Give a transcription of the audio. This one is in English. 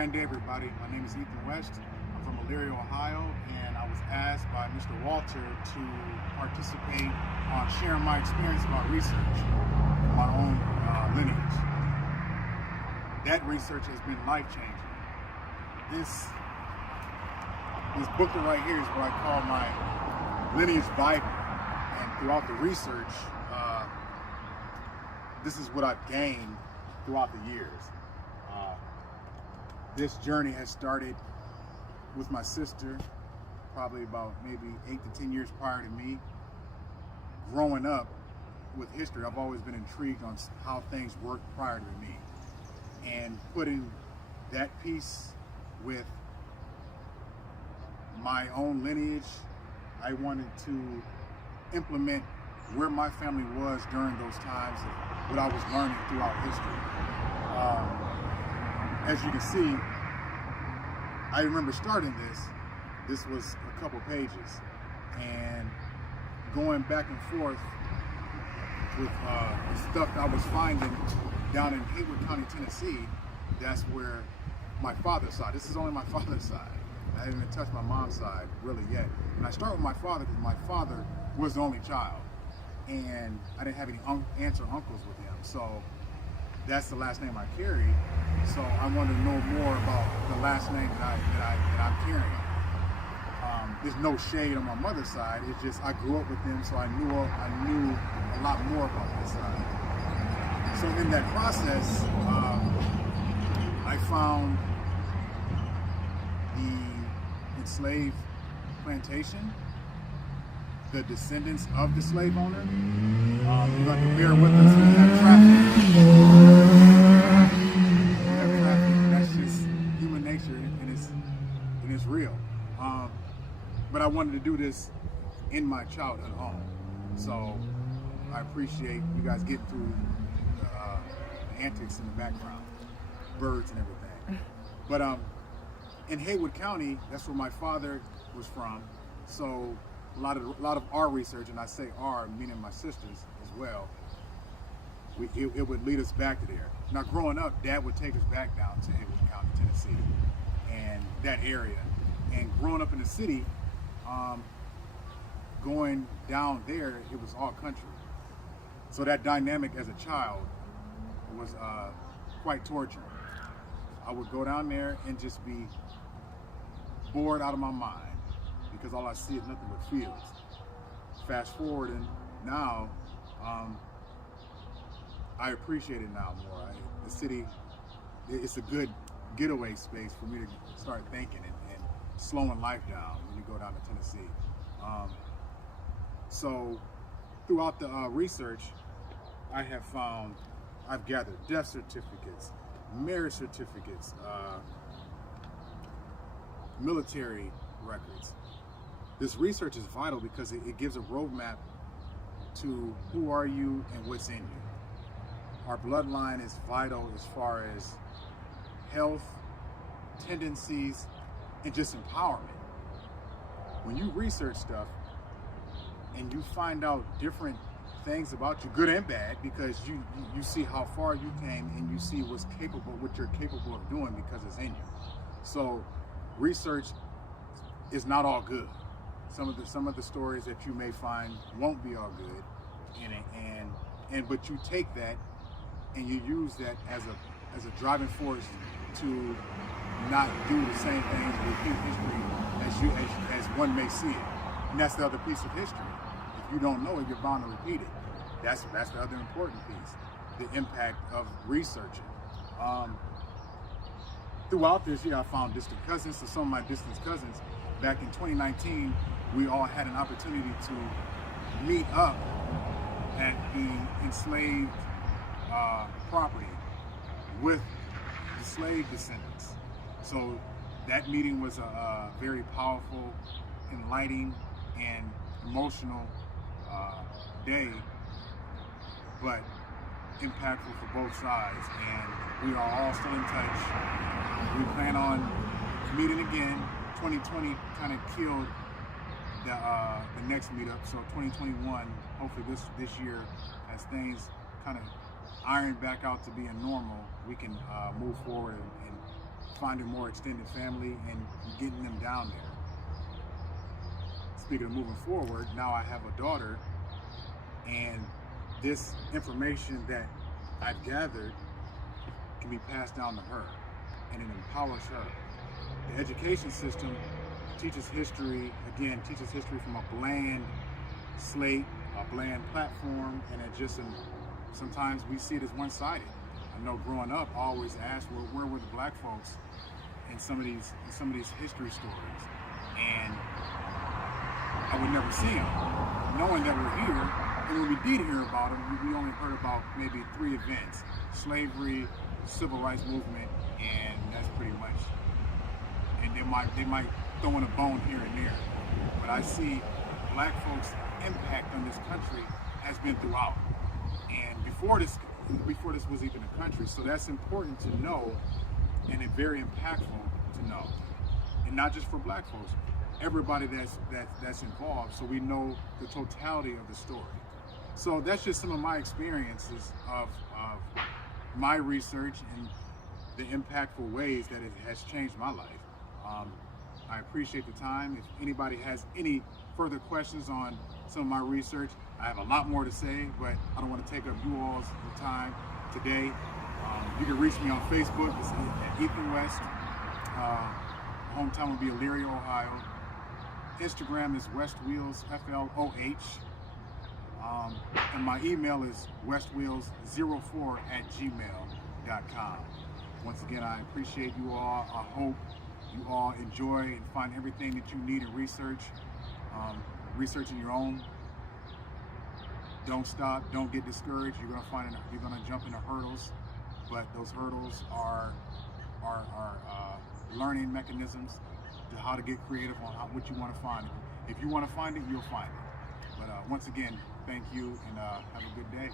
Grand day, everybody. My name is Ethan West. I'm from Elyria, Ohio, and I was asked by Mr. Walter to participate on sharing my experience about research in my own lineage. That research has been life-changing. This booklet right here is what I call my lineage Bible, and throughout the research, this is what I've gained throughout the years. This journey has started with my sister, probably about maybe 8 to 10 years prior to me. Growing up with history, I've always been intrigued on how things worked prior to me. And putting that piece with my own lineage, I wanted to implement where my family was during those times of what I was learning throughout history. As you can see, I remember starting this. This was a couple pages, and going back and forth with the stuff I was finding down in Haywood County, Tennessee. That's where my father's side. This is only my father's side. I haven't even touched my mom's side really yet. And I start with my father because my father was the only child, and I didn't have any aunts or uncles with him. So that's the last name I carry. So I wanted to know more about the last name that I'm carrying. There's no shade on my mother's side. It's just I grew up with them, so I knew a lot more about this side. So in that process, I found the enslaved plantation, the descendants of the slave owner. You got to bear with us. We have traffic. That's just human nature, and it's real. But I wanted to do this in my childhood home. So I appreciate you guys getting through the antics in the background, birds and everything. But in Haywood County, that's where my father was from. So a lot of our research, and I say our, meaning my sisters as well, it would lead us back to there. Now growing up, Dad would take us back down to Haywood County, Tennessee, and that area. And growing up in the city, going down there, it was all country. So that dynamic as a child was quite torturing. I would go down there and just be bored out of my mind because all I see is nothing but fields. Fast forward, and now I appreciate it now more. The city, it's a good getaway space for me to start thinking and slowing life down when you go down to Tennessee. So throughout the research, I've gathered death certificates, marriage certificates, military records. This research is vital because it gives a roadmap to who are you and what's in you. Our bloodline is vital as far as health, tendencies, and just empowerment. When you research stuff and you find out different things about you, good and bad, because you see how far you came and you see what you're capable of doing because it's in you. So research is not all good. Some of the stories that you may find won't be all good in it, but you take that and you use that as a driving force to not do the same things, repeat history as one may see it. And that's the other piece of history. If you don't know it, you're bound to repeat it. That's the other important piece, the impact of researching. Throughout this year, I found distant cousins. So some of my distant cousins, back in 2019, we all had an opportunity to meet up at the enslaved property with the slave descendants. So that meeting was a very powerful, enlightening, and emotional day, but impactful for both sides. And we are all still in touch. We plan on meeting again. 2020 kind of killed the next meetup, so 2021, hopefully this year, as things kind of iron back out to being normal, we can move forward and finding more extended family and getting them down there. Speaking of moving forward, now I have a daughter, and this information that I've gathered can be passed down to her, and it empowers her. The education system teaches history, again, teaches history from a bland slate, a bland platform, and it just, sometimes we see it as one-sided. I know growing up, I always asked, well, where were the black folks in some of these history stories? And I would never see them, knowing that we're here. And when we did hear about them, we only heard about maybe 3 events: slavery, civil rights movement, and that's pretty much. And they might throw in a bone here and there, but I see black folks' impact on this country has been throughout, and before this was even a country. So that's important to know, and it's very impactful to know, and not just for black folks, everybody that's involved, so we know the totality of the story. So that's just some of my experiences of my research and the impactful ways that it has changed my life. I appreciate the time. If anybody has any further questions on some of my research, I have a lot more to say, but I don't want to take up you all's time today. You can reach me on Facebook. It's at Ethan West. Hometown will be Elyria, Ohio. Instagram is WestWheels, FLOH. And my email is westwheels04@gmail.com. Once again, I appreciate you all. I hope you all enjoy and find everything that you need in research. Researching your own. Don't stop. Don't get discouraged. You're gonna jump into hurdles, but those hurdles are learning mechanisms to how to get creative on what you want to find. If you want to find it, you'll find it. But once again, thank you, and have a good day.